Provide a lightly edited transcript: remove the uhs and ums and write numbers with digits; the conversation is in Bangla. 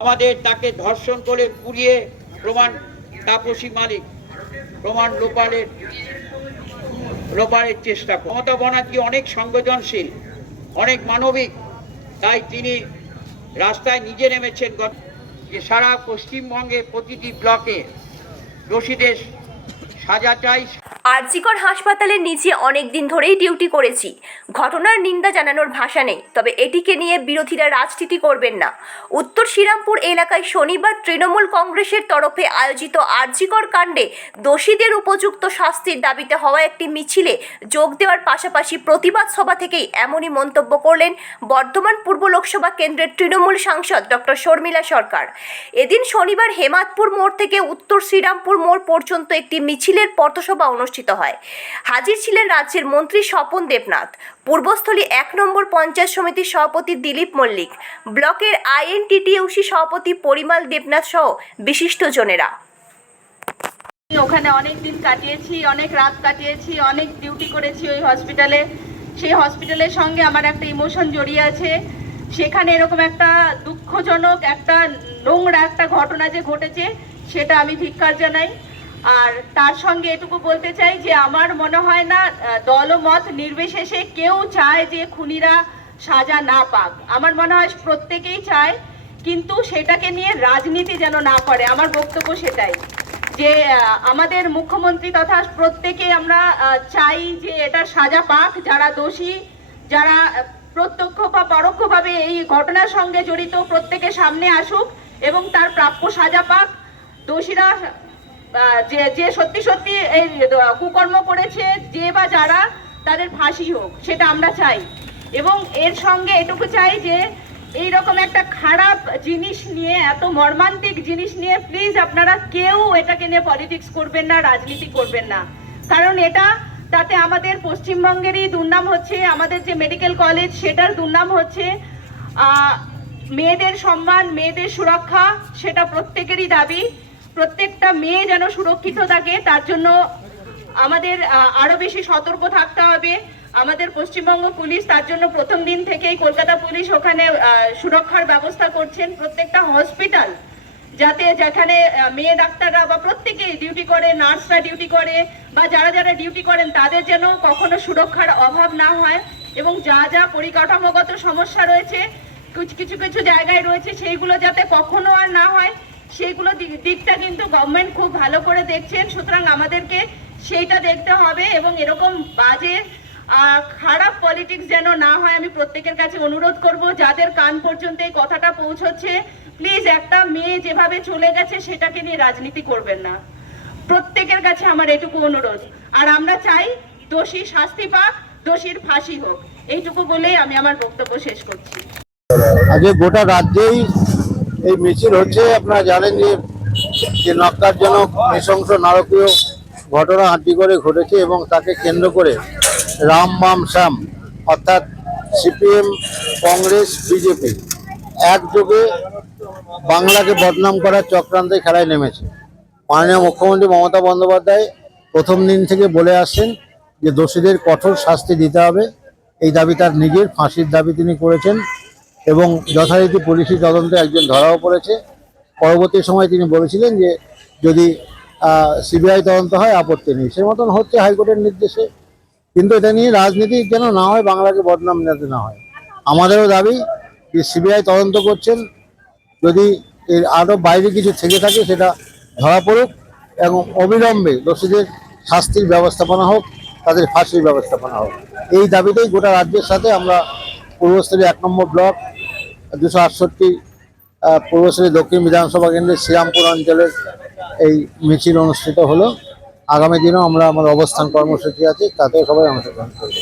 আমাদের তাকে ধর্ষণ করে পুড়িয়ে প্রমাণ তাপসী মালিক প্রমাণ লোপারের চেষ্টা। মমতা ব্যানার্জি অনেক সংবেদনশীল, অনেক মানবিক, তাই তিনি রাস্তায় নিজে নেমেছেন যে সারা পশ্চিমবঙ্গে প্রতিটি ব্লকে দোষীদের সাজা চাই। আরজিকর হাসপাতালের নিচে অনেক দিন ধরেই ডিউটি করেছি। ঘটনার নিন্দা জানানোর ভাষা নেই, তবে এটিকে নিয়ে বিরোধীরা রাজনীতি করবেন না। উত্তর শ্রীরামপুর এলাকায় শনিবার তৃণমূল কংগ্রেসের তরফে আয়োজিত আরজিকর কাণ্ডে দোষীদের উপযুক্ত শাস্তির দাবিতে হওয়া একটি মিছিলে যোগ দেওয়ার পাশাপাশি প্রতিবাদ সভা থেকেই এমনই মন্তব্য করলেন বর্ধমান পূর্ব লোকসভা কেন্দ্রের তৃণমূল সাংসদ ডক্টর শর্মিলা সরকার। এদিন শনিবার হেমাদপুর মোড় থেকে উত্তর শ্রীরামপুর মোড় পর্যন্ত একটি মিছিলের পথসভা অনুষ্ঠিত হয়। হাজির ছিলেন রাজ্যের মন্ত্রী স্বপন দেবনাথ, পূর্বস্থলী 1 নম্বর পঞ্চায়েত সমিতির সভাপতি দিলীপ মল্লিক, ব্লকের INTTUC সভাপতি পরিমল দেবনাথ সহ বিশিষ্টজনেরা। ওখানে অনেক দিন কাটিয়েছি, অনেক রাত কাটিয়েছি, অনেক ডিউটি করেছি ওই হসপিটালে। সেই হসপিটালের সঙ্গে আমার একটা ইমোশন জড়িয়ে আছে। সেখানে এরকম একটা দুঃখজনক, একটা নোংরা একটা ঘটনা যে ঘটেছে, সেটা আমি ধিক্কার জানাই। আর তার সঙ্গে এটুকু বলতে চাই যে আমার মনে হয় না দলমত নির্বিশেষে কেউ চায় যে খুনিরা সাজা না পাক। আমার মনে হয় প্রত্যেকেই চায়, কিন্তু সেটাকে নিয়ে রাজনীতি যেন না করে। আমার বক্তব্য সেটাই, যে আমাদের মুখ্যমন্ত্রী তথা প্রত্যেকে আমরা চাই যে এটা সাজা পাক। যারা দোষী, যারা প্রত্যক্ষ বা পরোক্ষভাবে এই ঘটনার সঙ্গে জড়িত, প্রত্যেকে সামনে আসুক এবং তার প্রাপ্য সাজা পাক। দোষীরা যে সত্যি সত্যি এই কুকর্ম করেছে, যে বা যারা, তাদের ফাঁসি হোক, সেটা আমরা চাই। এবং এর সঙ্গে এটুকু চাই যে এইরকম একটা খারাপ জিনিস নিয়ে, এত মর্মান্তিক জিনিস নিয়ে প্লিজ আপনারা কেউ এটাকে নিয়ে পলিটিক্স করবেন না, রাজনীতি করবেন না। কারণ তাতে আমাদের পশ্চিমবঙ্গেরই দুর্নাম হচ্ছে, আমাদের যে মেডিকেল কলেজ সেটার দুর্নাম হচ্ছে। মেয়েদের সম্মান, মেয়েদের সুরক্ষা, সেটা প্রত্যেকেরই দাবি। প্রত্যেকটা মেয়ে যেন সুরক্ষিত থাকে, তার জন্য আমাদের আরো বেশি সতর্ক থাকতে হবে। আমাদের পশ্চিমবঙ্গ পুলিশ তার জন্য প্রথম দিন থেকেই, কলকাতা পুলিশ ওখানে সুরক্ষার ব্যবস্থা করছেন। প্রত্যেকটা হসপিটাল যাতে, যেখানে মেয়ে ডাক্তাররা বা প্রত্যেকেই ডিউটি করে, নার্সরা ডিউটি করে বা যারা যারা ডিউটি করেন, তাদের যেন কখনো সুরক্ষার অভাব না হয়। এবং যা পরিকাঠামোগত সমস্যা রয়েছে, কিছু কিছু জায়গায় রয়েছে, সেইগুলো যাতে কখনো আর না হয়, সেইগুলো দিকটা কিন্তু গভর্নমেন্ট খুব ভালো করে দেখছেন। সুতরাং আমাদেরকে সেইটা দেখতে হবে এবং এরকম বাজে খারাপ পলিটিক্স যেন না হয়। আমি প্রত্যেকের কাছে অনুরোধ করব, যাদের কান পর্যন্ত এই কথাটা পৌঁছচ্ছে, প্লিজ একটা মেয়ে যেভাবে চলে গেছে সেটাকে নিয়ে রাজনীতি করবেন না। প্রত্যেকের কাছে আমার এটুকু অনুরোধ। আর আমরা চাই দোষী শাস্তি পাক, দোষীর ফাঁসি হোক। এইটুকু বলেই আমি আমার বক্তব্য শেষ করছি। আজকে গোটা রাজ্যেই এই মিছিল হচ্ছে। আপনারা জানেন যে নক্কারজনক নৃশংস নারকীয় ঘটনা আরজিকরে ঘটেছে এবং তাকে কেন্দ্র করে রাম বাম শ্যাম অর্থাৎ CPM, কংগ্রেস, বিজেপি একযোগে বাংলাকে বদনাম করার চক্রান্তে খেলায় নেমেছে। মাননীয় মুখ্যমন্ত্রী মমতা বন্দ্যোপাধ্যায় প্রথম দিন থেকে বলে আসছেন যে দোষীদের কঠোর শাস্তি দিতে হবে। এই দাবি তার নিজের, ফাঁসির দাবি তিনি করেছেন এবং যথারীতি পুলিশি তদন্তে একজন ধরাও পড়েছে। পরবর্তী সময় তিনি বলেছিলেন যে যদি CBI তদন্ত হয় আপত্তি নেই। সে মতন হচ্ছে হাইকোর্টের নির্দেশে। কিন্তু এটা নিয়ে রাজনীতি যেন না হয়, বাংলাকে বদনাম যাতে না হয়। আমাদেরও দাবি যে CBI তদন্ত করছেন, যদি এর আরও বাইরে কিছু থেকে থাকে সেটা ধরা পড়ুক এবং অবিলম্বে দোষীদের শাস্তির ব্যবস্থাপনা হোক, তাদের ফাঁসির ব্যবস্থাপনা হোক। এই দাবিতেই গোটা রাজ্যের সাথে আমরা পূর্বস্থলী 1 নম্বর ব্লক 268 পূর্বস্থলী দক্ষিণ বিধানসভা কেন্দ্রের শ্রীরামপুর অঞ্চলের এই মিছিল অনুষ্ঠিত হলো। আগামী দিনেও আমরা আমার অবস্থান কর্মসূচি আছে, তাতেও সবাই অংশগ্রহণ করব।